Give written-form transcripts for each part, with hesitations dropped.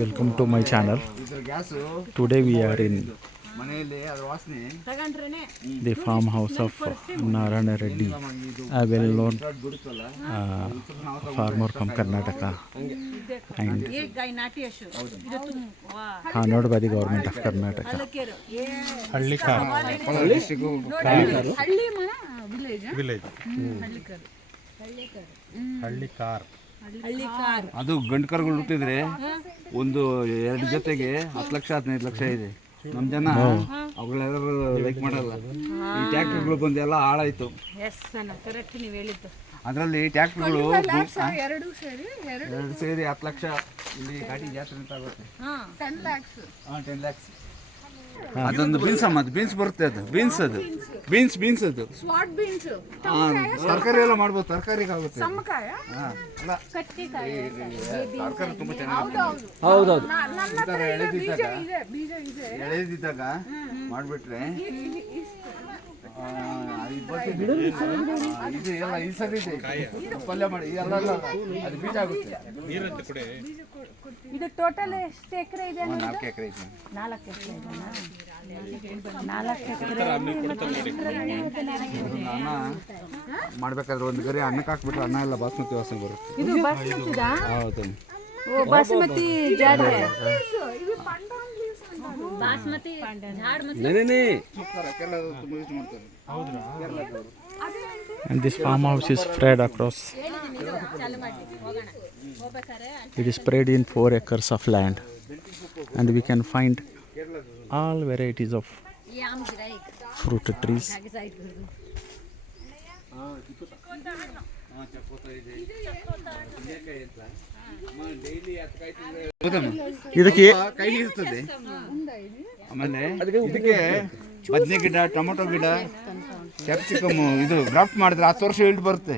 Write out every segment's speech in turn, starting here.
Welcome to my channel. Today we are in the farmhouse of Narayana Reddy, a well-known farmer from Karnataka and honored by the government of Karnataka. Hallikar ಅದು ಗಂಡು ಕರುಗಳು ಹುಟ್ಟಿದ್ರೆ ಒಂದು 2 ಜೊತೆಗೆ 10 ಲಕ್ಷ 15 ಲಕ್ಷ ಇದೆ. ನಮ್ಮ ಜನ ಅವುಗಳೆಲ್ಲರೂ like ಮಾಡಲ್ಲ. ಈ ಟ್ಯಾಕ್ಟರ್ಗಳು ಬಂದು ಎಲ್ಲ ಹಾಳಾಯ್ತು. ಅದರಲ್ಲಿ ಟ್ಯಾಕ್ಟರ್ಗಳು ಎರಡು ಸೇರಿ 10 ಲಕ್ಷ. ಇಲ್ಲಿ ಘಾಟಿ ಜಾತ್ರೆ ಅಂತ ಆಗುತ್ತೆ. 10 ಲ್ಯಾಕ್ಸ್. ಅದೊಂದು ಬೀನ್ಸ್ ಅಮ್ಮ, ಅದು ಬೀನ್ಸ್ ಬರುತ್ತೆ. ಅದು ಬೀನ್ಸ್ ಅದು ತರಕಾರಿ ಎಲ್ಲ ಮಾಡ್ಬೋದು. ತರಕಾರಿಗೆ ಆಗುತ್ತೆ. ತರಕಾರಿ ತುಂಬ ಚೆನ್ನಾಗಿ ಎಳೆದಿದ್ದಾಗ ಮಾಡಿಬಿಟ್ರೆ ಇದು ಎಲ್ಲ ಈ ಸರಿ ಪಲ್ಯ ಮಾಡಿ ಎಲ್ಲ ಅದು ಬೀಜ ಆಗುತ್ತೆ. ಇದು ಟೋಟಲ್ ಎಷ್ಟು ಎಕರೆ ಇದೆ? 4 ಎಕರೆ ಇದೆ. 4 ಎಕರೆ ಅನ್ನ ಮಾಡ್ಬೇಕಾದ್ರೆ ಒಂದು ಗರಿ ಅನ್ನಕ್ಕೆ ಹಾಕ್ಬಿಟ್ರೆ ಅನ್ನ ಎಲ್ಲ ಬಾಸ್ಮತಿ ವಾಸನೆ ಬರುತ್ತೆ. ಇದು ಬಾಸ್ಮತಿದಾ? ಹೌದು. ಓ ಬಾಸ್ಮತಿ ಜಾಡ್ है. बासमती झाड़ And this farmhouse is spread across. It is spread in 4 acres of land, and we can find all varieties of fruit trees. ಇದಕ್ಕೆ ಕೈ ಇರ್ತದೆ. ಆಮೇಲೆ ಇದಕ್ಕೆ ಬದನೆ ಗಿಡ, ಟೊಮೊಟೊ ಗಿಡ, ಕ್ಯಾಪ್ಸಿಕಮ್ ಇದು ಗ್ರಾಫ್ಟ್ ಮಾಡಿದ್ರೆ 10 ವರ್ಷ ಇಲ್ಡ್ ಬರುತ್ತೆ.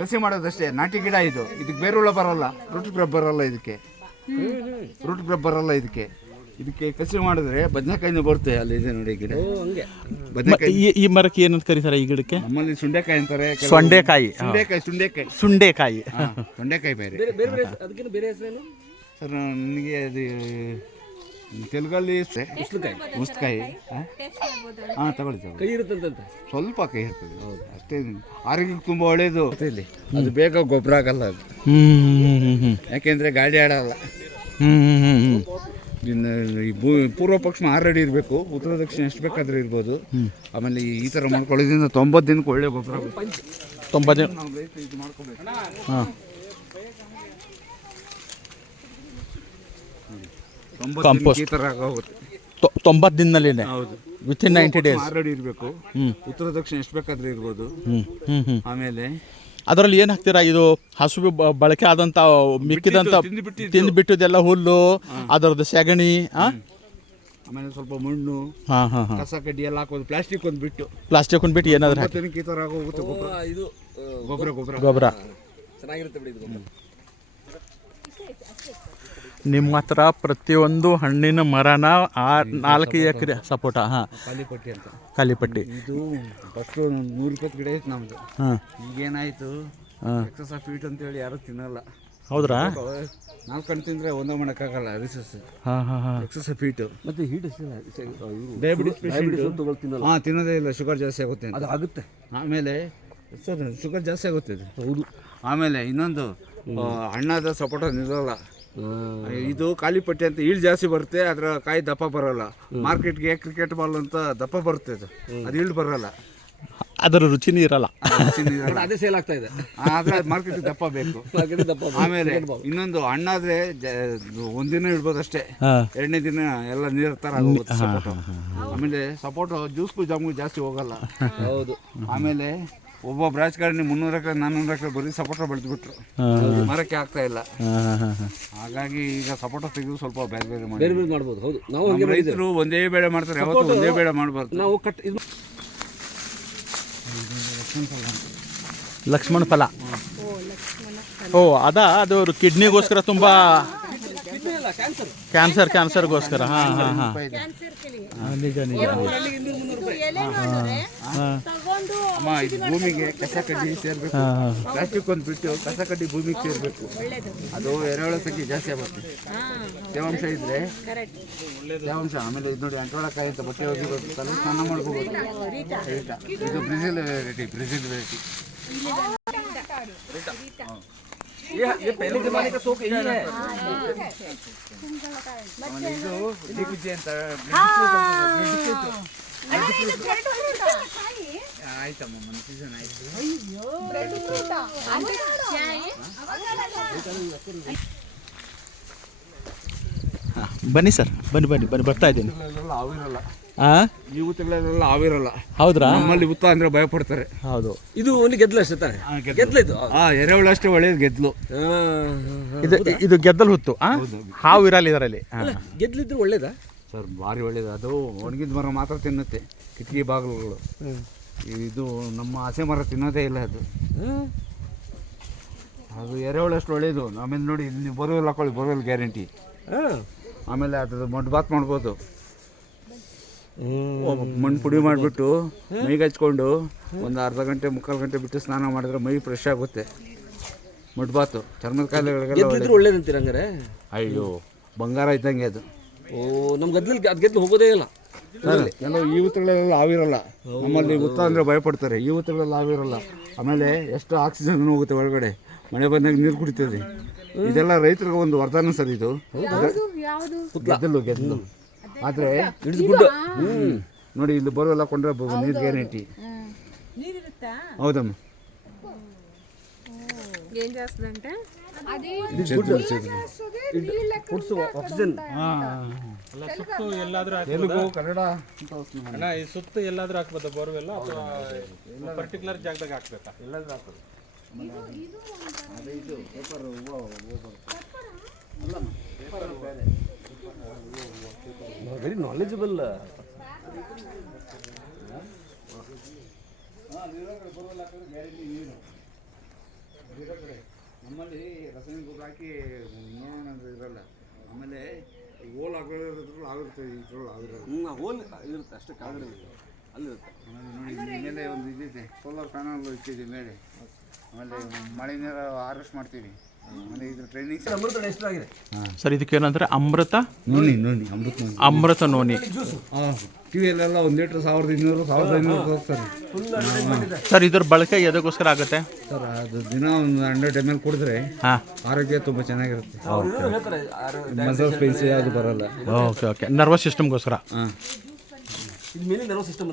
ಕಸಿ ಮಾಡೋದಷ್ಟೇ. ನಾಟಿ ಗಿಡ ಇದು. ಇದಕ್ಕೆ ಬೇರುಳ ಬರಲ್ಲ, ರೂಟ್ ಗ್ರಬ್ ಬರಲ್ಲ. ಇದಕ್ಕೆ ಕಸಿ ಮಾಡಿದ್ರೆ ಬದನೆಕಾಯಿನೂ ಬರುತ್ತೆ. ಅಲ್ಲಿ ಇದೆ ನೋಡಿ ಗಿಡ. ಬದನೆಕಾಯಿ ಈ ಮರಕ್ಕೆ ಏನಂತ ಕರೀತಾರೆ? ಈ ಗಿಡಕ್ಕೆ ನಮ್ಮಲ್ಲಿ ಸುಂಡೆಕಾಯಿ ಅಂತಾರೆ. ಸೊಂಡೆಕಾಯಿ. ಸೊಂಡೆಕಾಯಿ ಬೇರೆ. ಸರ್ ನನಗೆ ಅದು ತೆಲುಗಲ್ಲಿ ಉಸ್ಕಾಯಿ. ತಗೊಳ್ಳಿ. ಸ್ವಲ್ಪ ಕೈ ಇರ್ತದೆ. ಹೌದು, ಅಷ್ಟೇ. ಆರೋಗ್ಯಕ್ಕೆ ತುಂಬ ಒಳ್ಳೇದು. ಅದು ಬೇಗ ಗೊಬ್ಬರ ಆಗಲ್ಲ ಅದು. ಯಾಕೆಂದರೆ ಗಾಡಿ ಆಡಲ್ಲ. ಈ ಪೂರ್ವ ಪಶ್ಚಿಮ 6 ಅಡಿ ಇರಬೇಕು. ಉತ್ತರ ದಕ್ಷಿಣ ಎಷ್ಟು ಬೇಕಾದ್ರೆ ಇರ್ಬೋದು. ಆಮೇಲೆ ಈ ಥರ ಮಾಡ್ಕೊಳ್ಳೋದ್ರಿಂದ 90 ದಿನಕ್ಕೆ ಒಳ್ಳೆ ಗೊಬ್ಬರ ಆಗುತ್ತೆ. 90 ದಿನ ನಾವು ರೈತ ಇದು ಮಾಡ್ಕೋಬೇಕು. ಹಾಂ, 90 ಈ ಥರ ಆಗೋಗುತ್ತೆ. 90 ದಿನದಲ್ಲಿನೇ. ಹೌದು, ವಿತಿನ್ 90 ಡೇಸ್. 6 ಅಡಿ ಇರಬೇಕು. ಉತ್ತರ ದಕ್ಷಿಣ ಎಷ್ಟು ಬೇಕಾದ್ರೆ ಇರ್ಬೋದು. ಆಮೇಲೆ ಅದರಲ್ಲಿ ಏನು ಹಾಕ್ತೀರಾ? ಇದು ಹಸು ಬಳಕೆ ಆದಂಥ ಮಿಕ್ಕಿದಂಥ ತಿಂದುಬಿಟ್ಟದೆಲ್ಲ ಹುಲ್ಲು, ಅದರದ್ದು ಸೆಗಣಿ, ಆಮೇಲೆ ಸ್ವಲ್ಪ ಮಣ್ಣು, ಕಸ ಕಡ್ಡಿ ಎಲ್ಲ ಹಾಕೋದು. ಪ್ಲಾಸ್ಟಿಕ್ ಒಂದು ಬಿಟ್ಟು ಏನಾದರೂ ಹಾಕಿ ಈ ಥರ ಆಗೋಗುತ್ತೆ ಗೊಬ್ಬರ. ಚೆನ್ನಾಗಿರುತ್ತೆ ಬಿಡಿ ಇದು. ನಿಮ್ಮ ಹತ್ರ ಪ್ರತಿಯೊಂದು ಹಣ್ಣಿನ ಮರನ 4 ಎಕರೆ ಸಪೋಟ. ಕಾಲಿಪಟ್ಟಿ ಅಂತ. ಕಾಲಿಪಟ್ಟಿ ಇದು ಫಸ್ಟು 120 ಗಿಡ ಇತ್ತು ನಮ್ದು. ಈಗೇನಾಯ್ತು, ಎಕ್ಸಸ್ ಆಫ್ ಫೀಟ್ ಅಂತೇಳಿ ಯಾರು ತಿನ್ನಲ್ಲ. ಹೌದ್ರಾ? 4 ಹಣ್ಣು ತಿಂದರೆ ಒಂದೇ ಮಾಡೋಕ್ಕಾಗಲ್ಲ. ರಿಸಸ್ ಎಕ್ಸಸ್ ಆಫ್ ಫೀಟು ಮತ್ತೆ ಹೀಟ್ ಡಯಾಬಿಟಿಸ್ ತಿನ್ನೋದೇ ಇಲ್ಲ. ಶುಗರ್ ಜಾಸ್ತಿ ಆಗುತ್ತೆ ಅಂತ. ಅದು ಆಗುತ್ತೆ. ಆಮೇಲೆ ಸರ್ ಶುಗರ್ ಜಾಸ್ತಿ ಆಗುತ್ತೆ ಇದು. ಹೌದು. ಆಮೇಲೆ ಇನ್ನೊಂದು ಹಣ್ಣಾದ ಸಪೋಟ ನಿಲ್ಲಲ್ಲ. ಇದು ಕಾಲಿಪಟ್ಟಿ ಅಂತ ಈಳ್ ಜಾಸ್ತಿ ಬರುತ್ತೆ. ಅದರ ಕಾಯಿ ದಪ್ಪ ಬರೋಲ್ಲ. ಮಾರ್ಕೆಟ್ಗೆ ಕ್ರಿಕೆಟ್ ಬಾಲ್ ಅಂತ ದಪ್ಪ ಬರುತ್ತೆ. ಅದು ಈಳ್ ಬರೋಲ್ಲ. ಅದರ ರುಚಿನೇ ಇರಲ್ಲ. ಅದೇ ಸೇಲ್ ಆಗ್ತಾ ಇದೆ. ಆದರೆ ಮಾರ್ಕೆಟ್ಗೆ ದಪ್ಪ ಬೇಕು. ಆಮೇಲೆ ಇನ್ನೊಂದು ಹಣ್ಣಾದ್ರೆ ಒಂದಿನ ಇಡ್ಬೋದು ಅಷ್ಟೇ. 2ನೇ ದಿನ ಎಲ್ಲ ನೀರು ಥರ ಆಗೋಗುತ್ತೆ ಸಪೋಟೊ. ಆಮೇಲೆ ಸಪೋಟೊ ಜ್ಯೂಸ್ಗೂ ಜಾಮ್ಗೂ ಜಾಸ್ತಿ ಹೋಗಲ್ಲ. ಹೌದು. ಆಮೇಲೆ ಒಬ್ಬೊಬ್ಬ ರಾಜಕಾರಣಿ 300 ಎಕರೆ 400 ಎಕರೆ ಬರೀ ಸಪೋಟ ಬೆಳೆದ್ಬಿಟ್ರು. ಮರಕ್ಕೆ ಆಗ್ತಾ ಇಲ್ಲ. ಹಾಗಾಗಿ ಈಗ ಸಪೋಟ ತೆಗೆದು ಸ್ವಲ್ಪ ಬೇರೆ ಮಾಡ್ಬೋದು. ಹೌದು, ನಾವು ರೈತರು ಒಂದೇ ಬೆಳೆ ಮಾಡ್ತಾರೆ. ಯಾವತ್ತೂ ಒಂದೇ ಬೆಳೆ ಮಾಡಬಾರ್ದು. ನಾವು ಲಕ್ಷ್ಮಣ ಫಲ. ಓ ಅದು ಕಿಡ್ನಿಗೋಸ್ಕರ ತುಂಬ ಕ್ಯಾನ್ಸರ್ಗೋಸ್ಕರ. ನಿಜ. ಅಮ್ಮ ಇದು ಭೂಮಿಗೆ ಕಸ ಕಡ್ಡಿ ಸೇರ್ಬೇಕು. ಪ್ಲಾಸ್ಟಿಕ್ ಒಂದು ಬಿಟ್ಟು ಕಸ ಕಡ್ಡಿ ಭೂಮಿಗೆ ಸೇರ್ಬೇಕು. ಅದು ಎರೆಹುಳ ಸಂಖ್ಯೆ ಜಾಸ್ತಿ ಆಗುತ್ತೆ. ತೇವಾಂಶ ಇದ್ರೆ ತೇವಾಂಶ. ಆಮೇಲೆ ಇದು ನೋಡಿ ಅಂಟೋಳಕಾಯಿ ಅಂತ ಬಟ್ಟೆ ಹೋಗಿಬೇಕು, ತಲೆ ಸ್ನಾನ ಮಾಡ್ಕೋಬೋದು. ಇದು ಬ್ರೆಜಿಲ್ ವೆರೈಟಿ. ये पहले जमाने का शौक यही है। ಆಮೇಲೆ ಇದು ಇಲಿಗುಜ್ಜೆ ಅಂತ ಆಯ್ತಮ್ಮ, ಮೊನ್ನೆ ಸೀಸನ್ ಆಯ್ತು. ಬನ್ನಿ ಸರ್, ಬನ್ನಿ ಬರ್ತಾ ಇದ್ದೀನಿ. ಆವಿರಲ್ಲ, ಹಾಂ ಈ ಊತಗಳೆಲ್ಲ ಆವಿರಲ್ಲ. ಹೌದ್ರಾ? ನಮ್ಮಲ್ಲಿ ಊತ ಅಂದ್ರೆ ಭಯ ಪಡ್ತಾರೆ. ಹೌದು. ಇದು ಒಂದು ಗೆದ್ದಲು ಅಷ್ಟೇ ತಾನೆ? ಗೆದ್ದಲು ಇದು. ಎರೆಹುಳು ಅಷ್ಟೇ ಒಳ್ಳೇದು ಗೆದ್ಲು. ಇದು ಗೆದ್ದಲು ಹುತ್ತು. ಹಾವು ಇರಲ್ಲ ಇದರಲ್ಲಿ. ಗೆದ್ದಲಿದ್ರೆ ಒಳ್ಳೇದಾ ಸರ್? ಭಾರಿ ಒಳ್ಳೇದು. ಅದು ಒಣಗಿದ ಮರ ಮಾತ್ರ ತಿನ್ನುತ್ತೆ, ಕಿಟಕಿ ಬಾಗಿಲುಗಳು. ಇದು ನಮ್ಮ ಹಸೆ ಮರ ತಿನ್ನೋದೇ ಇಲ್ಲ ಅದು. ಅದು ಎರೆಹುಳು ಅಷ್ಟು ಒಳ್ಳೇದು. ಆಮೇಲೆ ನೋಡಿ ಇಲ್ಲಿ ಬೋರ್ವೆಲ್ ಹಾಕೊಳ್ಳಿ, ಬೋರ್ವೆಲ್ ಗ್ಯಾರಂಟಿ. ಆಮೇಲೆ ಅದ್ರದ್ದು ಮಣ್ಣು ಬಾತ್ ಮಾಡ್ಬೋದು. ಮಣ್ಣು ಪುಡಿ ಮಾಡಿಬಿಟ್ಟು ಮೈಗೆ ಹಚ್ಕೊಂಡು ಒಂದು ಅರ್ಧ ಗಂಟೆ ಮುಕ್ಕಾಲು ಗಂಟೆ ಬಿಟ್ಟು ಸ್ನಾನ ಮಾಡಿದ್ರೆ ಮೈ ಫ್ರೆಶ್ ಆಗುತ್ತೆ. ಮಡ್ ಬಾತು ಚರ್ಮದ ಕಾಯಿಲೆಗಳಿಗೆಲ್ಲ ಒಳ್ಳೇದಂತೀರ ಹಂಗಾರೆ? ಅಯ್ಯೋ, ಬಂಗಾರ ಇದ್ದಂಗೆ ಅದು. ಓ, ನಮ್ಮ ಗದ್ದಲಲ್ಲಿ ಅದು ಗೆದ್ದಲು ಹೋಗೋದೇ ಇಲ್ಲ. ಎಲ್ಲ ಈ ಊತಗಳೆಲ್ಲ ಆವಿರಲ್ಲ. ನಮ್ಮಲ್ಲಿ ಊತ ಅಂದರೆ ಭಯಪಡ್ತಾರೆ. ಈ ಊತಗಳೆಲ್ಲ ಆವಿರಲ್ಲ. ಆಮೇಲೆ ಎಷ್ಟು ಆಕ್ಸಿಜನ್ ಹೋಗುತ್ತೆ ಒಳಗಡೆ, ಮಳೆ ಬಂದಾಗ ನೀರು ಕುಡಿತದೆ. ಇದೆಲ್ಲ ರೈತರಿಗೆ ಒಂದು ವರದಾನ ಸರ್ ಇದು. ಗೆದ್ದಲು ಆದರೆ ನೋಡಿ ಇಲ್ಲಿ ಬೋರ್ವೆಲ್ ಹಾಕೊಂಡ್ರೆ ನೀರು ಗ್ಯಾರಂಟಿ. ಹೌದಮ್ಮ. ఏం చేస్తుందంటే ತೆಲುಗು ಕನ್ನಡ ಈ ಸುತ್ತು ಎಲ್ಲಾದ್ರೂ ಹಾಕ್ಬೋದಾ ಬೋರ್ವೆಲ್ ಅಥವಾ ಪರ್ಟಿಕ್ಯುಲರ್ ಜಾಗದಾಗ ಹಾಕ್ಬೇಕಾ? ಎಲ್ಲಾದ್ರೂ ಹಾಕೋದು. Very knowledgeable. ನಮ್ಮಲ್ಲಿ ರಾಸಾಯನಿಕ ಗೊಬ್ಬರ ಹಾಕಿ ನೋಡೋಣ ಅಂದ್ರೆ ಇರಲ್ಲ. ಆಮೇಲೆ ಓಲ್ ಆಗಿರೋದ್ರೂ ಆಗಿರುತ್ತೆ, ಇದ್ರೊಳಗೆ ಆಗಿರೋದು ಹೋಲ್ ಇರುತ್ತೆ ಅಷ್ಟೇ, ಕಾಗಡ ಅಲ್ಲಿರುತ್ತೆ. ಆಮೇಲೆ ನೋಡಿ ಮೇಲೆ ಒಂದು ಇದಿದೆ, ಸೋಲಾರ್ ಪ್ಯಾನಲ್ ಇಟ್ಟಿದೆ ಮೇಲೆ. ಆಮೇಲೆ ಮಳೆ ನೀರು ಹಾರ್ವೆಸ್ಟ್ ಮಾಡ್ತೀವಿ. ಆಮೇಲೆ ಇದು ಟ್ರೈನಿಂಗ್ ಅಮೃತ ಎಷ್ಟಾಗಿದೆ ಸರ್? ಇದಕ್ಕೇನಂದ್ರೆ ಅಮೃತ ನೋನಿ ಅಮೃತ ನೋನಿ. ಟಿವಿಯಲ್ಲೆಲ್ಲ 1 ಲೀಟ್ರ್ 1200 1500 ತೋರಿಸ್ತಾರೆ ಸರ್. ಇದ್ರ ಬಳಕೆ ಎದಕ್ಕೋಸ್ಕರ ಆಗುತ್ತೆ ಸರ್? ಅದು ದಿನ ಒಂದು 100 ml ಕುಡಿದ್ರೆ ಆರೋಗ್ಯ ತುಂಬ ಚೆನ್ನಾಗಿರುತ್ತೆ. ಮಸಲ್ ಸ್ಪೈಸಿ ಅದು ಬರಲ್ಲ. ಓಕೆ. ನರ್ವಸ್ ಸಿಸ್ಟಮ್ಗೋಸ್ಕರ.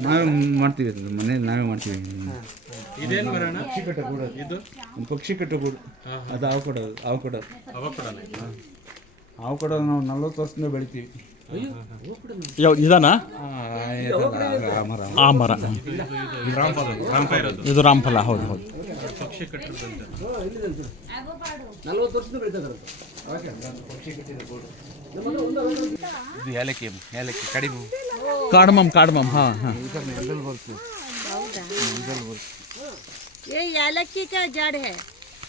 ನಾವೇ ಮಾಡ್ತೀವಿ, ಮನೇಲಿ ನಾವೇ ಮಾಡ್ತೀವಿ. ಇದೇನು ಬರೋಣ? ಇದು ಒಂದು ಪಕ್ಷಿ ಕಟ್ಟುಗೂಡು. ಅದು ಹಾವು ಕೊಡೋದು ನಾವು 40 ವರ್ಷದಿಂದ ಬೆಳಿತೀವಿ. ಇದಾನ ರಾಮ ಆ ಮರ ಇದು ರಾಮಫಲ. ಹೌದು. ಪಕ್ಷಿ ಕಟ್ಟಿರೋದಂತ 40 ವರ್ಷದಿಂದ ಬೆಳೀತಾರೆ. ಇದು ಏಲಕ್ಕಿ ಕಡಿಮೆ ಕಾಡ್ಮಮ್. ಹಾಂ. ये यालक्की का जड़ है।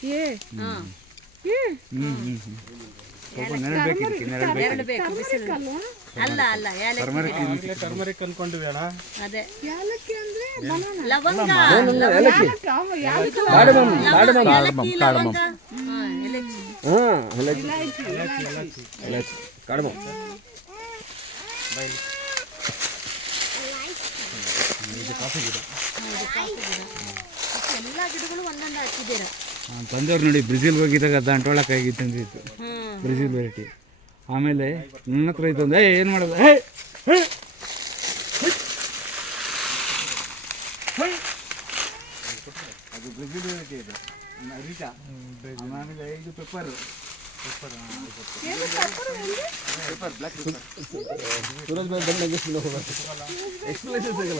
ये हाँ, ಸ್ವಲ್ಪ ನೆರಳಬೇಕು. ಅಲ್ಲ ಯಾಲಕ್ಕಿ ಟರ್ಮರಿಕ್ ಅನ್ಕೊಂಡಿವಿ ಅಣ್ಣ. ಅದೇ ಯಾಲಕ್ಕಿ ಅಂದ್ರೆ ಬನಾನಾ. ಲವಂಗ ಕಾಡ್ಮಮ್. ಎಲ್ಲ ಗಿಡಗಳು ಒಂದೊಂದು ಹಾಕಿದ್ದೀರಾ? ತಂದೆಯವ್ರು ನೋಡಿ ಬ್ರೆಜಿಲ್ ಹೋಗಿದ್ದಾಗ ದಂಟೋಳಕಾಯಿ ತಂದಿತ್ತು, ಬ್ರೆಜಿಲ್ ವೆರೈಟಿ. ಆಮೇಲೆ ನನ್ನ ಹತ್ರ ಇತ್ತಂದು ಏನು ಮಾಡೋದು, ಅದು ಬ್ರೆಜಿಲ್ ವೆರೈಟಿ ಇದೆ. ಅರಿಟಾ. ಆಮೇಲೆ ಇದು ಪೆಪ್ಪರ್ ಬ್ಲ್ಯಾಕ್ ಪೆಪ್ಪರ್. सूरज भाई बंद लगे सुनो होगा एक्सप्लेनेशन देगा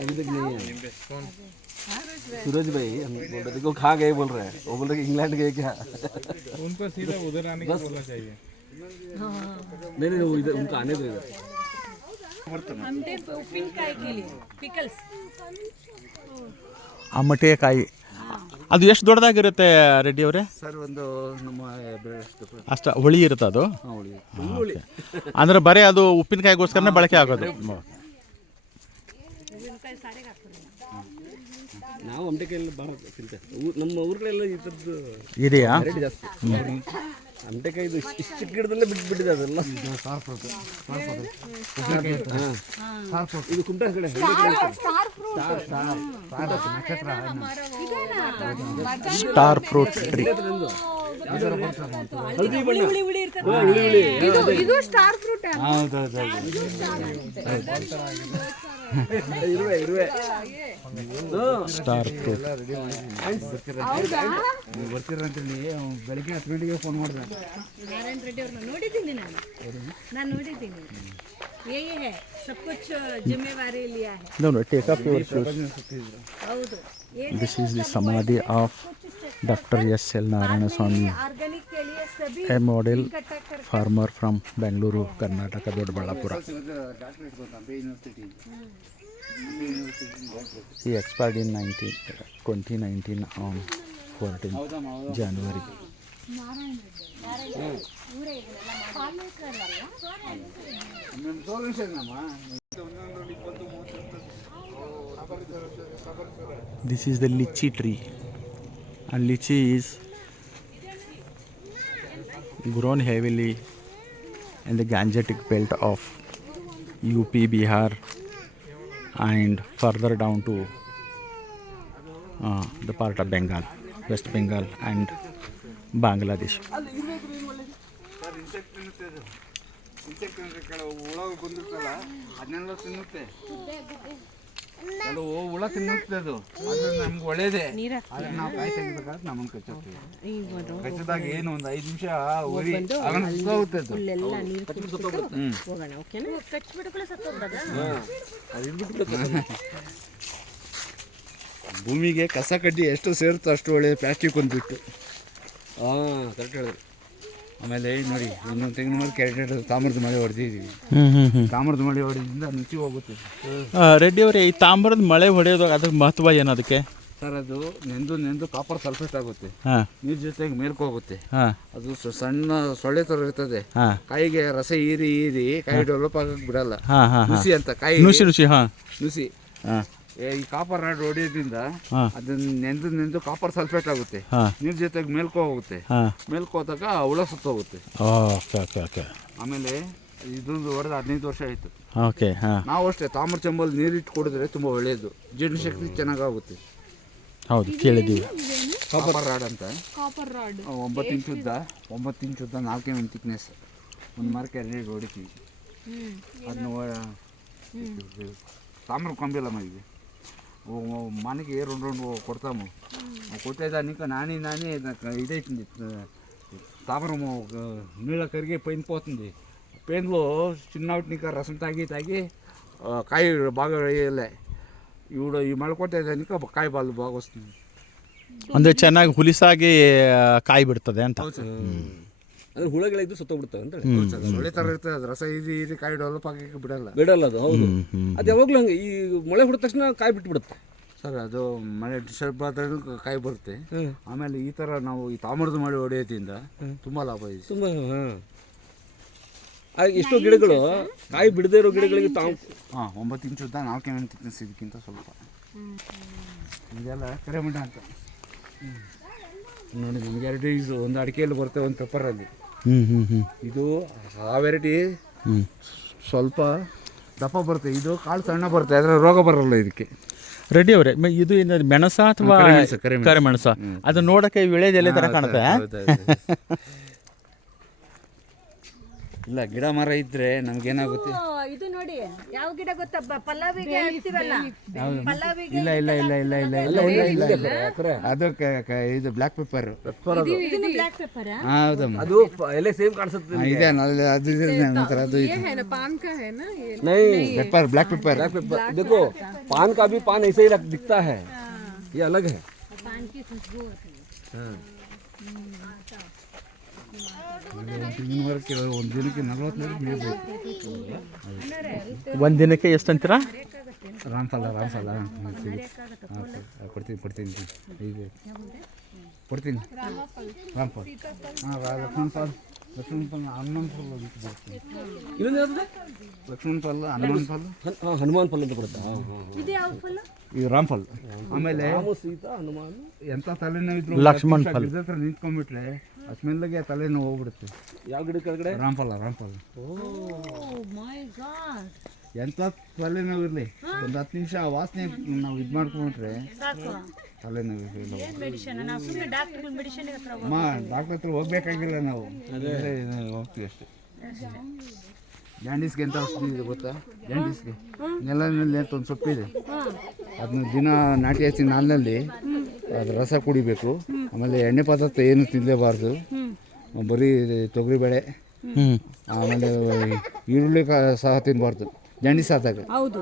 अभी तक नहीं है। सूरज भाई हम बोल रहे देखो खा गए बोल रहे हैं, वो बोल रहे कि इंग्लैंड गए क्या? उनको सीधा उधर आने का बोलना चाहिए। नहीं वो इधर उनको आने दो इधर। आमटे उप्पिनकाಯಿ केली पिकल्स ಆಮಟೆಕಾಯಿ ಅದು ಎಷ್ಟು ದೊಡ್ಡದಾಗಿರುತ್ತೆ ರೆಡ್ಡಿ ಅವರೇ? ಸರ್ ಒಂದು ನಮ್ಮ ಅಷ್ಟು ಹುಳಿ ಇರುತ್ತೆ ಅದು? ಅಂದರೆ ಬರೀ ಅದು ಉಪ್ಪಿನಕಾಯಿಗೋಸ್ಕರನೇ ಬಳಕೆ ಆಗೋದು? ನಾವು ಅಮಟೆಕಾಯಲ್ಲಿ ಭಾಳ ತಿಂತೇವೆ. ನಮ್ಮ ಊರುಗಳೆಲ್ಲ ಈ ಥರದ್ದು ಇದೆಯಾ? ರೇಟ್ ಜಾಸ್ತಿ. ಅಮಟೆಕಾಯಿ ಇದು ಇಷ್ಟು ಚಿಕ್ಕ ಗಿಡದಲ್ಲೇ ಬಿಟ್ಬಿಟ್ಟಿದೆ ಅದೆಲ್ಲ. ಇದು ಕುಮಟಾ ಕಡೆ ಸ್ಟಾರ್ ಫ್ರೂಟ್ ಟ್ರೀ. ಹಳದಿ ಬಣ್ಣ ಇದು ಸ್ಟಾರ್ ಫ್ರೂಟ್ ಇರುವೆ ಇರುವೆ ಸ್ಟಾರ್ ಫ್ರೂಟ್. ಬರ್ತೀರಂತೇಳಿ ಬೆಳಿಗ್ಗೆ 10 ಗಂಟೆಗೆ ಫೋನ್ ಮಾಡಿದೆ. नारायण रेड्डी ಅವ್ರನ್ನ ನೋಡಿದ್ದೀನಿ ನಾನು ನೋಡಿದ್ದೀನಿ ये है सब कुछ जिम्मेवारी लिया है No, take off your shoes. ಹೌದು This is the samadhi of Dr. S.L. Narayana Swami, organic के लिए सभी a model farmer from Bangalore, Karnataka, Doddaballapura. He expired in 2019 on 14th January. This is the lychee tree, and lychee is grown heavily in the Gangetic belt of UP, Bihar, and further down to the part of Bengal, West Bengal and Bangladesh. ಹುಳ ಬಂದಿರ್ತಲ್ಲ ಅದನ್ನೆಲ್ಲ ತಿನ್ನುತ್ತೆ. ಅದು ಹುಳ ತಿನ್ನುತ್ತೆ. ಅದು ನಮ್ಗೆ ಒಳ್ಳೇದೇ. ಅದನ್ನ ನಾವು ಕಾಯಿ ತೆಗಿಬೇಕಾದ್ರೆ ನಮ್ಮನ್ನು ಕಚ್ಚುತ್ತೆ. ಕಚ್ಚಿದಾಗ ಏನು ಒಂದು 5 ನಿಮಿಷ ಉರಿ ಹೋಗುತ್ತೆ ಅದು. ಭೂಮಿಗೆ ಕಸ ಕಡ್ಡಿ ಎಷ್ಟು ಸೇರುತ್ತೋ ಅಷ್ಟು ಒಳ್ಳೆಯದು. ಪ್ಲಾಸ್ಟಿಕ್ ಒಂದು ಬಿಟ್ಟು. ಕರೆಕ್ಟ್ ಹೇಳಿದ್ರು. ಆಮೇಲೆ ನೋಡಿ ಇನ್ನೊಂದು ತೆಂಗಿನ ಮರ ಕೆರೆ ತಾಮ್ರದ ಮಳೆ ಹೊಡೆದಿದ್ದೀವಿ. ತಾಮ್ರದ ಮಳೆ ಹೊಡೆದಿಂದ ನುಚ್ಚಿ ಹೋಗುತ್ತೆ. ರೆಡ್ಡಿ ಅವರೇ, ಈ ತಾಮ್ರದ ಮಳೆ ಹೊಡೆಯೋದು ಅದಕ್ಕೆ ಮಹತ್ವ ಏನು ಅದಕ್ಕೆ? ಸರ್ ಅದು ನೆಂದು ಕಾಪರ್ ಸಲ್ಫೇಟ್ ಆಗುತ್ತೆ. ಹಾಂ ನೀರು ಜೊತೆಗೆ ಮೇಲ್ಕೆ ಹೋಗುತ್ತೆ. ಹಾಂ ಅದು ಸಣ್ಣ ಸೊಳ್ಳೆ ಥರ ಇರ್ತದೆ. ಕಾಯಿಗೆ ರಸ ಹೀರಿ ಕಾಯಿ ಡೆವಲಪ್ ಆಗಕ್ಕೆ ಬಿಡಲ್ಲ. ಹಾಂ ಹಾಂ ನುಸಿ ಅಂತ ಕಾಯಿ ನುಸಿ ಹಾಂ ನುಸಿ. ಹಾಂ ಈ ಕಾಪರ್ ರಾಡ್ ಹೊಡೆಯೋದ್ರಿಂದ ಹಾಂ ಅದನ್ನ ನೆಂದು ಕಾಪರ್ ಸಲ್ಫೇಟ್ ಆಗುತ್ತೆ. ಹಾಂ ನೀರು ಜೊತೆಗೆ ಮೇಲ್ಕೊ ಹೋಗುತ್ತೆ. ಹಾಂ ಮೇಲ್ಕೊ ಹೋದಾಗ ಹುಳ ಸುತ್ತೋಗುತ್ತೆ. ಓಕೆ ಓಕೆ ಓಕೆ ಆಮೇಲೆ ಇದೊಂದು ಹೊಡೆದ 15 ವರ್ಷ ಆಯಿತು. ಓಕೆ ಹಾಂ ನಾವು ಅಷ್ಟೇ ತಾಮ್ರ ಚೆಂಬಲ್ಲಿ ನೀರಿಟ್ಟು ಕುಡಿದ್ರೆ ತುಂಬ ಒಳ್ಳೆಯದು. ಜೀರ್ಣಶಕ್ತಿ ಚೆನ್ನಾಗಾಗುತ್ತೆ. ಹೌದು, ಕೇಳಿದ್ದೀವಿ. ಕಾಪರ್ ರಾಡ್ ಅಂತ ಕಾಪರ್ ರಾಡ್ 9 ಇಂಚ್ ಉದ್ದ 4 mm ಥಿಕ್ನೆಸ್. ಒಂದು ಮರಕ್ಕೆ 2 ಹೊಡಿತೀವಿ. ಅದನ್ನ ತಾಮ್ರ ಕೊಂಬಿಲ್ಲಮ್ಮ ಇದು మనకి 2 కొడతాము. కొట్టేదానికి నాని ఇదైతుంది. తామరము నీళ్ళ కరిగి పోయింది. పెయిన్లో చిన్నటినిక రసం తాగి కాయ బాగా వేయలే. ఇప్పుడు ఈ మళ్ళీ కొట్టేదానికి కాయ బాగా బాగా వస్తుంది. ಅಂದರೆ ಚೆನ್ನಾಗಿ ಹುಲಿಸಾಗಿ ಕಾಯಿ ಬಿಡ್ತದೆ ಅಂತ. ಅಂದ್ರೆ ಹುಳಗಳಿದ್ದು ಸುತ್ತೋಗ್ಬಿಡ್ತವೆ ಅಂತ ಒಳ್ಳೆ ಥರ ಇರ್ತದೆ. ಅದು ರಸ ಇದು ಕಾಯಿ ಡೆವಲಪ್ ಆಗಕ್ಕೆ ಬಿಡಲ್ಲ. ಅದು ಹೌದು. ಅದು ಯಾವಾಗಲೂ ಹಂಗೆ ಈ ಮಳೆ ಹೊಡೆದ ತಕ್ಷಣ ಕಾಯಿ ಬಿಟ್ಬಿಡುತ್ತೆ ಸರ್. ಅದು ಮಳೆ ಡಿಸ್ಟರ್ಬ್ ಆದ್ರೂ ಕಾಯಿ ಬರುತ್ತೆ. ಆಮೇಲೆ ಈ ಥರ ನಾವು ಈ ತಾಮ್ರದ ಮಳೆ ಹೊಡೆಯೋದ್ರಿಂದ ತುಂಬ ಲಾಭ ಇದೆ. ತುಂಬ ಎಷ್ಟೋ ಗಿಡಗಳು ಕಾಯಿ ಬಿಡದೇ ಇರೋ ಗಿಡಗಳಿಗೆ 9 ಇಂಚ್ ಉದ್ದ 4 mm ಥಿಕ್ನೆಸ್. ಇದಕ್ಕಿಂತ ಸ್ವಲ್ಪ ಇದೆಲ್ಲ ಕರೆಮಂಡ ಅಂತ ನೋಡಿ. ನಮ್ಗೆ 2 ಇದು ಒಂದು ಅಡಿಕೆಯಲ್ಲಿ ಬರುತ್ತೆ, ಒಂದು ಪೆಪ್ಪರಲ್ಲಿ. ಇದು ಆ ವೆರೈಟಿ ಸ್ವಲ್ಪ ದಪ್ಪ ಬರುತ್ತೆ. ಇದು ಕಾಳು ಸಣ್ಣ ಬರುತ್ತೆ, ಆದರೆ ರೋಗ ಬರಲ್ಲ ಇದಕ್ಕೆ. ರೆಡ್ಡಿ ಅವರೇ, ಇದು ಮೆಣಸ ಅಥವಾ ಕರಿಮೆಣಸ? ಅದು ನೋಡೋಕ್ಕೆ ವಿಳೆದೆಲೆ ಥರ ಕಾಣುತ್ತೆ. ಇಲ್ಲ, ಗಿಡ ಮರ ಇದ್ರೆ ನಮ್ಗೇನಾಗುತ್ತೆ. ಇದು ನೋಡಿ ಯಾವ ಗಿಡ ಗೊತ್ತಾ? ಪಲ್ಲವಿಗೆ ಹಾಕ್ತೀವಲ್ಲ, ಪಲ್ಲವಿಗೆ ಇಲ್ಲ ಇಲ್ಲ ಇಲ್ಲ ಇಲ್ಲ ಇಲ್ಲ ಇಲ್ಲ ಇಲ್ಲ ಇಲ್ಲ ಅದು ಇದು ಬ್ಲ್ಯಾಕ್ ಪೆಪ್ಪರ್. Black pepper. ಹೌದಮ್ಮ, ಅದು ಎಲೆ ಸೇಮ್ ಕಾಣಿಸುತ್ತೆ. ಇದೆ ಅದು ಅದು है ना पान का है ना ये नहीं पेपर ब्लैक पेपर. देखो पान का भी पान ऐसे ही दिखता है, ये अलग है. पान की खुशबू होती है. ತಿಂಗಳವರೆಗೆ ಒಂದು ದಿನಕ್ಕೆ 40 ಲೀಟರ್ ನೀರು ಬೇಕು. ಒಂದು ದಿನಕ್ಕೆ ಎಷ್ಟು ಅಂತೀರಾ? ರಾಮ್ಫಲ ಕೊಡ್ತೀನಿ ಇದು ಕೊಡ್ತೀನಿ ರಾಮ್ಫಲ್. ಹಾಂ ಲಕ್ಷ್ಮಣ ಫಾಲ್ ಹನುಮಾನ್ ಫಾಲ್ ಅಂತ ಬರ್ತೀನಿ. ಇನ್ನೊಂದು ಯಾವ್ದು? ಲಕ್ಷ್ಮಣ ಫಾಲ್ ಹನುಮಾನ್ ಫಾಲ್ ಹನುಮಾನ್ ಫಲ್ ಅಂತ ಬರುತ್ತೆ. ಇದು ಯಾವ ಫಲ? ಇದು ರಾಮ್ಫಲ್. ಆಮೇಲೆ ಸೀತಾ ಹನುಮಾನ್ ಎಂಥ ತಲೆನೋವು ಲಕ್ಷ್ಮಣ್ ಫಲ್. ಇದ್ರ ಹತ್ರ ನಿಂತ್ಕೊಂಡ್ಬಿಟ್ರೆ ಸ್ಮೆಲ್ಗೆ ತಲೆನೋವು ಹೋಗ್ಬಿಡುತ್ತೆ. ಯಾವ ಗಿಡ ಕೆಳಗಡೆ? ರಾಮ್ಫಲ. ಓ ಮೈ ಗಾಡ್, ಎಂಥ ತಲೆನೋವು ಇರಲಿ ಒಂದು 10 ನಿಮಿಷ ಆ ವಾಸನೆ ನಾವು ಇದು ಮಾಡ್ಕೊಂಡ್ಬಿಟ್ರೆ ಸಾಕು. ತಲೆನೋವು ಇಲ್ಲ. ಮೆಡಿಸಿನ್ ನಾವು ಸುಮ್ಮನೆ ಡಾಕ್ಟರ್ ಮೆಡಿಸಿನ್ ಹತ್ರ ಅಮ್ಮ ಡಾಕ್ಟರ್ ಹತ್ರ ಹೋಗ್ಬೇಕಾಗಿಲ್ಲ, ನಾವು ಹೋಗ್ತೀವಿ ಅಷ್ಟೇ. ಜಾಂಡೀಸ್ಗೆ ಎಂಥ ಔಷಧಿ ಇದೆ ಗೊತ್ತಾ? ಜಾಂಡೀಸ್ಗೆ ನೆಲನಲ್ಲಿ ಅಂತ ಒಂದು ಸೊಪ್ಪಿದೆ, ಅದನ್ನ ದಿನ ನಾಟಿ ಹಚ್ಚಿ ನಾಲಿನಲ್ಲಿ ಅದು ರಸ ಕುಡಿಬೇಕು. ಆಮೇಲೆ ಎಣ್ಣೆ ಪದಾರ್ಥ ಏನು ತಿನ್ನಲೇಬಾರ್ದು, ಬರೀ ತೊಗರಿಬೇಳೆ ಆಮೇಲೆ ಈರುಳ್ಳಿ ಸಹ ತಿನ್ನಬಾರ್ದು ಜಾಂಡೀಸ್ ಆದಾಗ. ಹೌದು.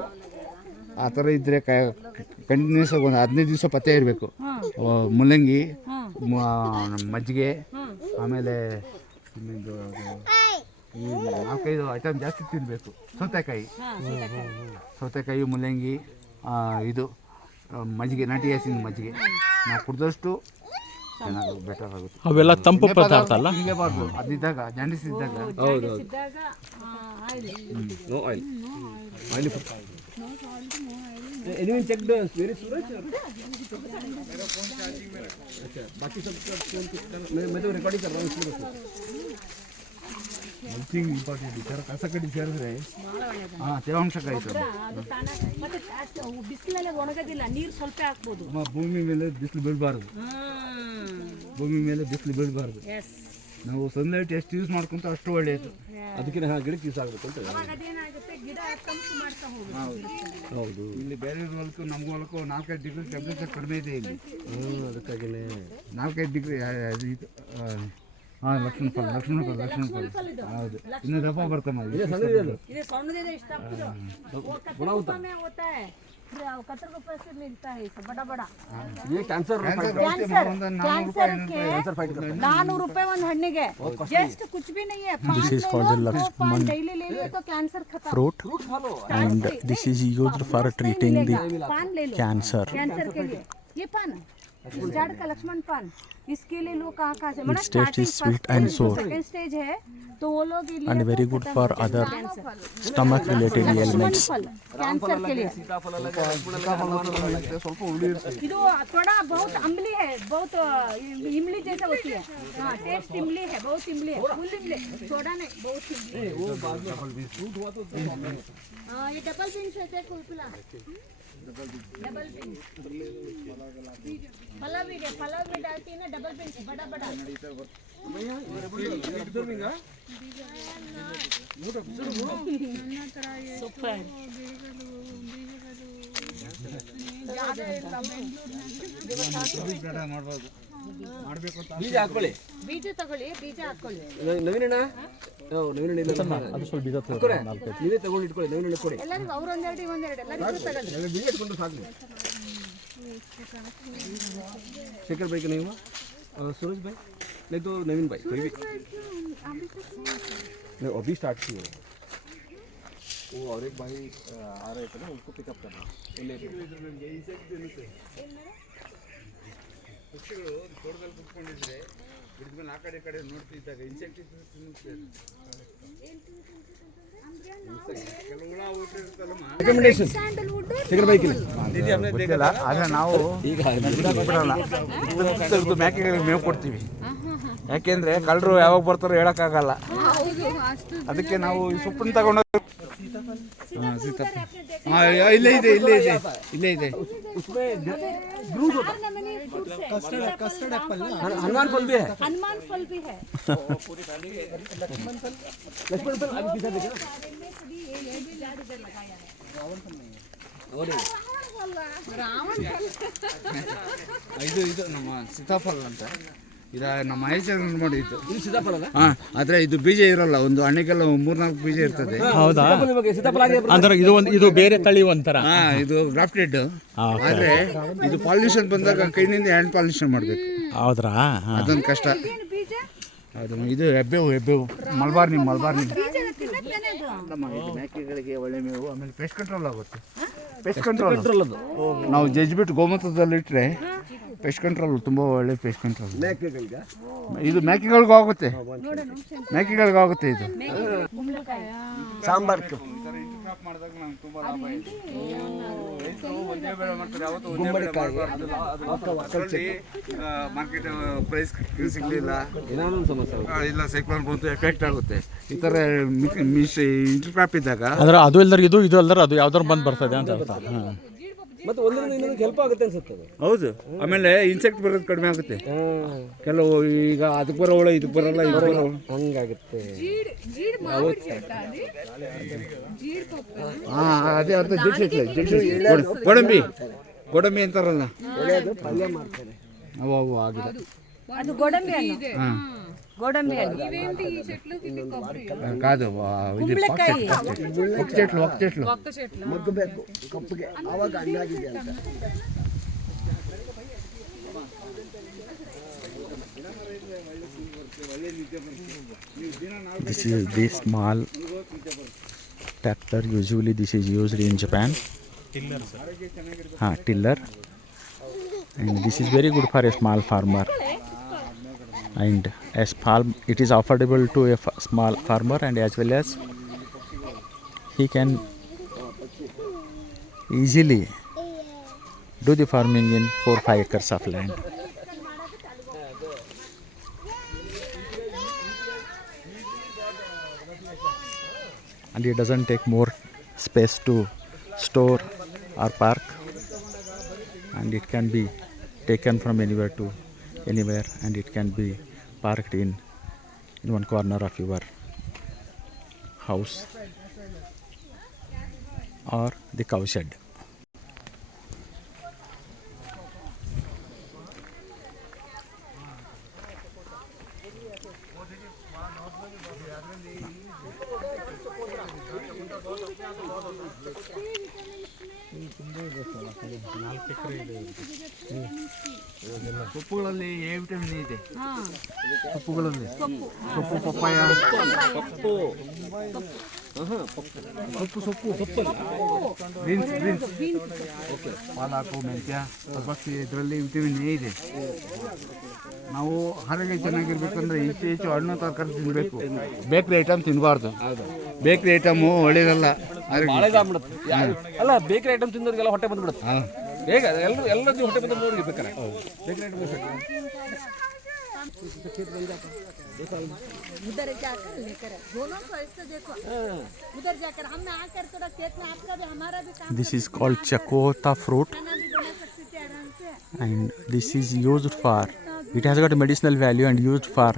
ಆ ಥರ ಇದ್ದರೆ ಕಂಟಿನ್ಯೂಸ್ ಆಗಿ ಒಂದು 15 ದಿವಸ ಪಥ್ಯ ಇರಬೇಕು. ಮುಲ್ಲಂಗಿ, ಮಜ್ಜಿಗೆ, ಆಮೇಲೆ ಇನ್ನೊಂದು ಈ 4-5 ಐಟಮ್ ಜಾಸ್ತಿ ತಿನ್ನಬೇಕು. ಸೌತೆಕಾಯಿ, ಮುಲ್ಲಂಗಿ, ಇದು ಮಜ್ಜಿಗೆ, ನಾಟಿ ಹಸಿನ ಮಜ್ಜಿಗೆ ನಾವು ಕುಡಿದಷ್ಟು ಚೆನ್ನಾಗಿ ಬೆಟರ್ ಆಗುತ್ತೆ. ಅವೆಲ್ಲ ತಂಪು ಪದಾರ್ಥ ಅಲ್ಲ? ತಿನ್ನಲೇಬಾರ್ದು ಅದಿದ್ದಾಗ, ಜಾಂಡೀಸ್ ಇದ್ದಾಗ. ಹೌದು. No oil. Oil anyone checked very Suraj अच्छा बाकी सब मैं तो रिकॉर्डिंग कर रहा हूँ इसमें. Mulching important. ಈ ಥರ ಕಸ ಕಡ್ಡಿ ಸೇರಿದ್ರೆ ತೇವಾಂಶ ಕಾಯ್ತದೆ. ಮತ್ತೆ ಬಿಸಿಲಲ್ಲಿ ಒಣಗೋದಿಲ್ಲ, ನೀರು ಸ್ವಲ್ಪ ಹಾಕ್ಬೋದು. ಭೂಮಿ ಮೇಲೆ ಬಿಸಿಲು ಬೀಳಬಾರ್ದು. ನಾವು ಸನ್ಲೈಟ್ ಎಷ್ಟು ಯೂಸ್ ಮಾಡ್ಕೊಂತ ಅಷ್ಟು ಒಳ್ಳೆಯದು. ಅದಕ್ಕೆ ಗಿಡಕ್ಕೆ ಯೂಸ್ ಆಗಬೇಕು ಅಂತ. ಅದೇನಾಗುತ್ತೆ, ಗಿಡ ತಂಪು ಮಾಡ್ತಾ ಹೋಗುತ್ತೆ. ಹೌದು. ಇಲ್ಲಿ ಬೇರೆ ಹೊಲಕ್ಕೂ ನಮ್ಗೆ ಹೊಲಕ್ಕೂ 4-5 ಡಿಗ್ರಿ ಟೆಂಪ್ರೇಚರ್ ಕಡಿಮೆ ಇದೆ ಇಲ್ಲಿ. ಅದಕ್ಕಾಗಿನೇ 4-5 ಡಿಗ್ರಿ ಇದು. ಲಕ್ಷ್ಮಣ ಫಲ. ಹೌದು, ಇನ್ನು ದಪ್ಪ ಬರ್ತಮ್ಮ. ಇದು ಸಣ್ಣದಿದೆ, ಇಷ್ಟ होता है 70 रुपए से मिलता है, इसे बड़ा बड़ा. ये कैंसर ₹400 ಒಂದು ಹಣ್ಣಿಗೆ. ಜಸ್ಟ್ कुछ भी नहीं है. This is called the Lakshman daily ले लो तो कैंसर खत्म. fruit and this is used for treating the पान ले लो cancer. कैंसर के लिए. ये पान इस झाड़ का लक्ष्मण पान, इसके लिए लोग कहाँ से Its taste is sweet and sour second stage है तो वो लोग and very good for other stomach related ailments. Cancer के लिए. ಸ್ವಲ್ಪ ಹುಳಿ ಇರ್ತದೆ. ಇದು थोड़ा बहुत अम्ली है, बहुत इमली जैसा होती है. हाँ, टेस्ट इमली है, बहुत इमली है, फुल इमली, थोड़ा नहीं, बहुत इमली. हाँ, ये डबल बीन्स है, देखो पिला डबल बीन्स. पलाव भी है, पलाव में डालती है ना डबल बीन्स, बड़ा बड़ा. सुपर. ಮಾಡಬೇಕು ಅಂತ ಬೀಜ ಹಾಕೊಳ್ಳಿ. ಬೀಜ ತಗೊಳ್ಳಿ, ಬೀಜ ಹಾಕೊಳ್ಳಿ. ನವೀನಣ್ಣ ನವೀನಣ್ಣ ಅದು ಸ್ವಲ್ಪ ಬೀಜ ನೀವೇ ತಗೊಂಡು ಇಟ್ಕೊಳ್ಳಿ. ನವೀನಣ್ಣ ಕೊಡಿ. ಎಲ್ಲರಿಗೂ ಅವ್ರು ಒಂದೆರಡು ಎಲ್ಲರಿಗೂ ತಗೊಳ್ಳಿ. ಎಲ್ಲ ಬೀಜ ಇಟ್ಕೊಂಡು ಸಾಕು. शेखर भाई का नहीं हुआ? सूरज भाई नहीं तो नवीन भाई कोई भी नहीं. अभी स्टार्ट किए वो और एक भाई आ रहे थे ना, उनको पिकअप करना. ಪಕ್ಷಿಗಳು ತೋಟದಲ್ಲಿ ಕುತ್ಕೊಂಡಿದ್ರೆ ಗಿಡದ ಮೇಲೆ ಆ ಕಡೆ ನೋಡ್ತಿದ್ದಾಗ ಇನ್ಸೆಕ್ಟ್ ಕೆಲವು ಹುಳ ಹುಟ್ಟಿರ್ತಲ್ಲಮ್ಮ. शेखर भाई के ಆದರೆ ನಾವು ಈಗ ತೆಗೆದು ಮೇಕೆಗಳಿಗೆ ಮೇವು ಕೊಡ್ತೀವಿ. ಯಾಕೆಂದ್ರೆ ಕಳ್ಳರು ಯಾವಾಗ ಬರ್ತಾರೋ ಹೇಳಕ್ಕಾಗಲ್ಲ. ಅದಕ್ಕೆ ನಾವು ಈ ಸೊಪ್ಪನ್ನು ತಗೊಂಡು ಇಲ್ಲೇ ಇದೆ उसमें ग्रूज होता है. हनुमान फल भी है. हनुमान फल भी है. लक्ष्मण फल अभी किधर देखे ना. ಇದು ನಮ್ಮ ಸೀತಾಫಲ ಅಂತ. ಇದ ನಮ್ಮ ಮಹೇಶ್ವರ ಮಾಡಿದ್ದು. ಇದು ಸೀತಾಫಲ ಅಲ್ಲ? ಆದ್ರೆ ಇದು ಬೀಜ ಇರಲ್ಲ. ಒಂದು ಹಣ್ಣಿಗೆಲ್ಲ 3-4 ಬೀಜ ಇರ್ತದೆ. ಹೌದಾ? ಸೀತಾಫಲ ಅಂದ್ರೆ ಇದು ಬೇರೆ ತಳಿ ಒಂಥರ. ಇದು ಗ್ರಾಫ್ಟೆಡ್. ಆದ್ರೆ ಇದು ಪಾಲಿನೇಷನ್ ಬಂದಾಗ ಕೈನಿಂದ ಹ್ಯಾಂಡ್ ಪಾಲಿನೇಷನ್ ಮಾಡ್ಬೇಕು. ಹೌದ್ರಾ? ಅದೊಂದು ಕಷ್ಟ. ಅದು ಇದು ಹೆಬ್ಬೇವು ಮಲ್ಬಾರ್ ನಿಮ್ ಮೇಕೆಗಳಿಗೆ ಒಳ್ಳೆ ಮೇವು. ಆಮೇಲೆ ಪೆಸ್ಟ್ ಕಂಟ್ರೋಲ್ ಆಗುತ್ತೆ. ಪೆಸ್ಟ್ ಕಂಟ್ರೋಲ್ ಅದು ನಾವು ಜಜ್ಬಿಟ್ಟು ಗೋಮೂತ್ರದಲ್ಲಿ ಇಟ್ಟರೆ ಪೆಸ್ಟ್ ಕಂಟ್ರೋಲ್ ತುಂಬ ಒಳ್ಳೆ ಪೆಸ್ಟ್ ಕಂಟ್ರೋಲ್. ಇದು ಮೇಕೆಗಳಿಗೂ ಆಗುತ್ತೆ, ಇದು ಸಾಂಬಾರ್ ಮಾಡಿದಾಗ ನಮ್ಗೆ ತುಂಬ ಲಾಭ ಇದೆ. ಒಂದೇ ಬೆಳೆ ಮಾಡ್ತಾರೆ, ಯಾವತ್ತೂ ಮಾರ್ಕೆಟ್ ಪ್ರೈಸ್ ಸಿಗಲಿಲ್ಲ, ಏನಾದ್ರು ಸಮಸ್ಯೆ ಇಲ್ಲ ಸೈಕ್ಲೋನ್ ಬಂತು ಎಫೆಕ್ಟ್ ಆಗುತ್ತೆ. ಈ ಥರ ಇಂಟರ್ ಕ್ರಾಪ್ ಇದ್ದಾಗ ಅಂದ್ರೆ ಅದು ಇಲ್ದಾರ ಇದು ಅಲ್ದಾರ ಅದು ಯಾವ್ದಾರು ಬಂದು ಬರ್ತದೆ ಅಂತ ಅರ್ಥ. ಹಾಂ, ಮತ್ತೆ ಒಂದರಿಂದ ಇನ್ನೊಂದು ಹೆಲ್ಪ್ ಆಗುತ್ತೆ ಅನ್ಸುತ್ತೆ ಅದು. ಹೌದು. ಆಮೇಲೆ ಇನ್ಸೆಕ್ಟ್ ಬರೋದು ಕಡಿಮೆ ಆಗುತ್ತೆ. ಕೆಲವು ಈಗ ಅದಕ್ಕೆ ಬರೋ ಹುಳ ಇದಕ್ಕೆ ಬರಲ್ಲ, ಇದು ಬರೋ ಹಂಗಾಗುತ್ತೆ. ಹಾಂ, ಅದೇ ಅರ್ಥ ಗೋಡಂಬಿ ಅಂತಾರಲ್ಲ, ಪಲ್ಯ ಮಾಡ್ತಾರೆ ಅವು ಆಗಿದೆ. ಅದು ಗೋಡಂಬಿ ಹಣ್ಣು. ಹಾಂ, ಗೋಡಂಬಿ ಹಣ್ಣು ಕಾದು ಇದು ಒಕ್ಕ ಚೆಟ್ಲು ಮಗ್ಗಬೇಕು ಕಪ್ಪಗೆ, ಆವಾಗ ಹಣ್ಣಾಗಿದೆ ಅಂತ. This small tractor, usually this is used in Japan. Tiller sir. Tiller. And this is very good for a small farmer. And it is affordable to a small farmer, and as well as he can easily do the farming in 4-5 acres of land. And it doesn't take more space to store or park, and it can be taken from anywhere to anywhere, and it can be parked in one corner of your house or the cow shed. ಸೊಪ್ಪುಗಳಲ್ಲಿ A vitamin ಇದೆ. ಸೊಪ್ಪುಗಳಲ್ಲಿ ಸೊಪ್ಪು, papaya, beans, ಪಾಲಾಕು, ಮೆಂತ್ಯ, ಸಬ್ಬಕ್ಕಿ, ಇದರಲ್ಲಿ vitamin A ಇದೆ. ನಾವು ಆರೋಗ್ಯ ಚೆನ್ನಾಗಿರ್ಬೇಕಂದ್ರೆ ಹೆಚ್ಚು ಹಣ್ಣು ತರಕಾರಿ ತಿನ್ನಬೇಕು. ಬೇಕ್ರಿ ಐಟಮ್ ತಿನ್ನಬಾರ್ದು. ಬೇಕ್ರಿ ಐಟಮು ಒಳ್ಳೇದಲ್ಲ. ಅಲ್ಲ, ಬೇಕರಿ ಐಟಮ್ ತಿಂದವ್ರಿಗೆಲ್ಲ ಹೊಟ್ಟೆ ಬಂದ್ಬಿಡುತ್ತೆ. ಹೇಗ ಎಲ್ಲರೂ ಹೊಟ್ಟೆ ಬಂದ ನೋಡಿ ಬೇಕಾರೆ ಬೇಕರಿ ಐಟಮ್ उधर जाकर लेकर दोनों को ऐसे देखो, उधर जाकर हम आकर थोड़ा खेत में आपका भी हमारा भी काम. This is called chakota fruit, and this is used for, it has got medicinal value and used for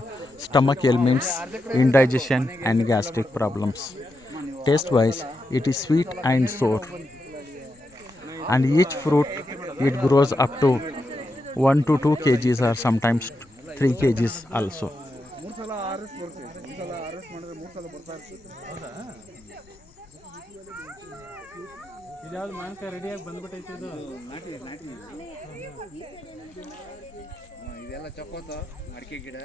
stomach ailments, indigestion and gastric problems. Taste wise, it is sweet and sour, and each fruit it grows up to 1 to 2 kgs or sometimes 3 kgs also. ಇದ್ಯಾವ್ದು ಮಾವಿನಕಾಯಿ ರೆಡಿಯಾಗಿ ಬಂದ್ಬಿಟ್ಟೈತೆ ಇದು. ಇದೆಲ್ಲ ಚಕೋತ, ಅಡಿಕೆ ಗಿಡ,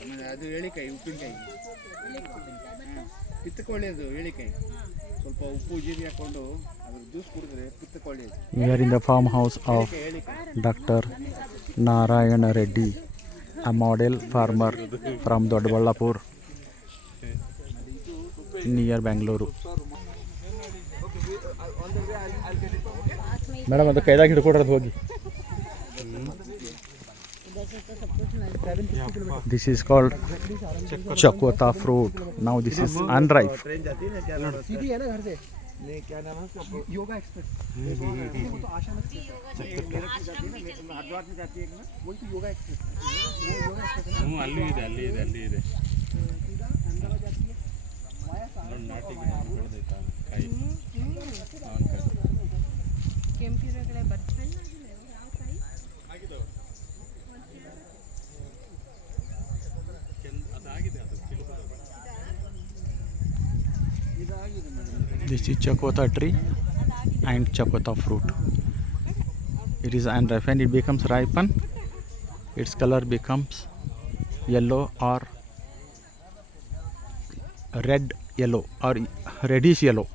ಆಮೇಲೆ ಅದು ಏಳಿಕಾಯಿ, ಉಪ್ಪಿನಕಾಯಿ, ಪಿತ್ತಕ್ಕೆ ಒಳ್ಳೆಯದು ಏಳಿಕಾಯಿ. ಸ್ವಲ್ಪ ಉಪ್ಪು ಜೀರಿಗೆ ಹಾಕೊಂಡು ಅದ್ರ ಜ್ಯೂಸ್ ಕುಡಿದ್ರೆ ಪಿತ್ತಕ್ಕೆ ಒಳ್ಳೆಯದು. We are in the farmhouse of Dr. Narayana Reddy, a model farmer from Doddaballapur near Bangalore. Madam ಅದು ಕೈದಾಗ ಹಿಡ್ಕೊಡ್ರದು ಹೋಗಿ. This is called chakota fruit. Now this is unripe. Yoga express yoga express ಅಲ್ಲಿ ಇದೆ ನಾಟಿ ಗಿಡ ಬೆಳೆದೈತಾ ಕಾಯಿ. ಕೆಂಪಿರಗಳೆ ಬರ್ತದೆ. This is chakota tree and chakota fruit. It is unripe. When it becomes ripen, its color becomes yellow or red yellow or reddish yellow.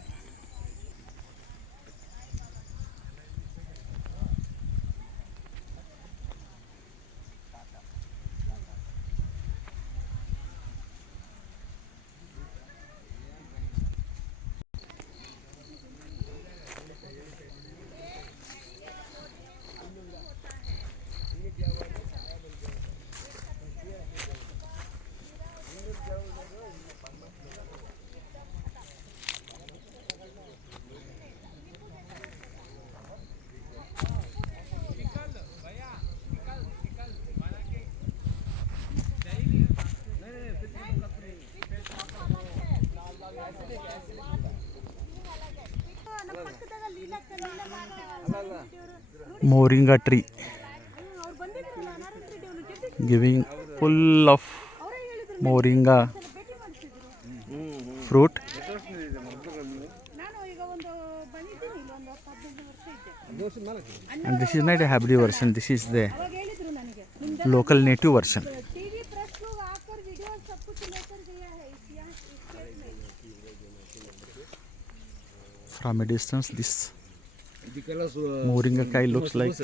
Moringa tree giving full of moringa fruit. And this is not a hybrid version, this is the local native version. TV press लोग आकर video सब कुछ लेकर गया है इस state में। From a distance this ಇದಕ್ಕೆಲ್ಲ moringa kai looks like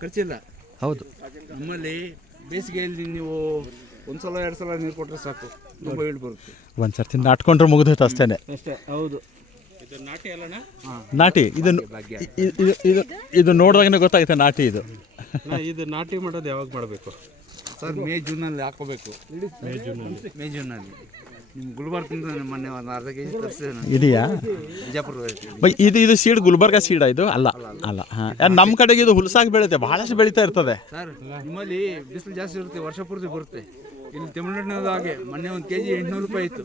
ಖರ್ಚಿಲ್ಲ. ಹೌದು. ನಮ್ಮಲ್ಲಿ ಬೇಸಿಗೆಯಲ್ಲಿ ನೀವು ಒಂದ್ಸಲ 2 ಸಲ ನೀರು ಕೊಟ್ಟರೆ ಸಾಕು, ತುಂಬ ಈಲ್ಡ್ ಬರುತ್ತೆ. ಒಂದು ಸರ್ತಿ ನಾಟ್ಕೊಂಡ್ರೆ ಮುಗಿದೋಯ್ತು ಅಷ್ಟೇನೆ. ಅಷ್ಟೇ. ಹೌದು. ಇದು ನಾಟಿ ಅಲ್ಲಣ್ಣ? ನಾಟಿ ಇದು ನೋಡಿದಾಗನೇ ಗೊತ್ತಾಗುತ್ತೆ ನಾಟಿ ಇದು. ಇದು ನಾಟಿ ಮಾಡೋದು ಯಾವಾಗ ಮಾಡಬೇಕು ಸರ್? ಮೇ ಜೂನಲ್ಲಿ ಹಾಕೋಬೇಕು. ಮೇ ಜೂನಲ್ಲಿ ನಿಮ್ಮ ಗುಲ್ಬರ್ಗದಿಂದ ಮೊನ್ನೆ ಒಂದು ಅರ್ಧ ಕೆಜಿ ತರಿಸಿದೆ ನಾನು. ಇದೆಯಾ? ಬಿಜಾಪುರ ಬೈ ಇದು ಸೀಡ್ ಗುಲ್ಬರ್ಗ ಸೀಡ ಇದು? ಅಲ್ಲ ಅಲ್ಲ. ಹಾಂ, ನಮ್ಮ ಕಡೆಗೆ ಇದು ಹುಲ್ಸಾಗಿ ಬೆಳೆಯುತ್ತೆ, ಬಹಳಷ್ಟು ಬೆಳೀತಾ ಇರ್ತದೆ. ಸರ್ ನಿಮ್ಮಲ್ಲಿ ಬಿಸಿಲು ಜಾಸ್ತಿ ಇರುತ್ತೆ, ವರ್ಷ ಪೂರ್ತಿ ಬರುತ್ತೆ. ಇಲ್ಲಿ ತಮಿಳ್ನಾಡಿನದು ಹಾಗೆ ಮೊನ್ನೆ 1 kg 800 ರೂಪಾಯಿ ಇತ್ತು.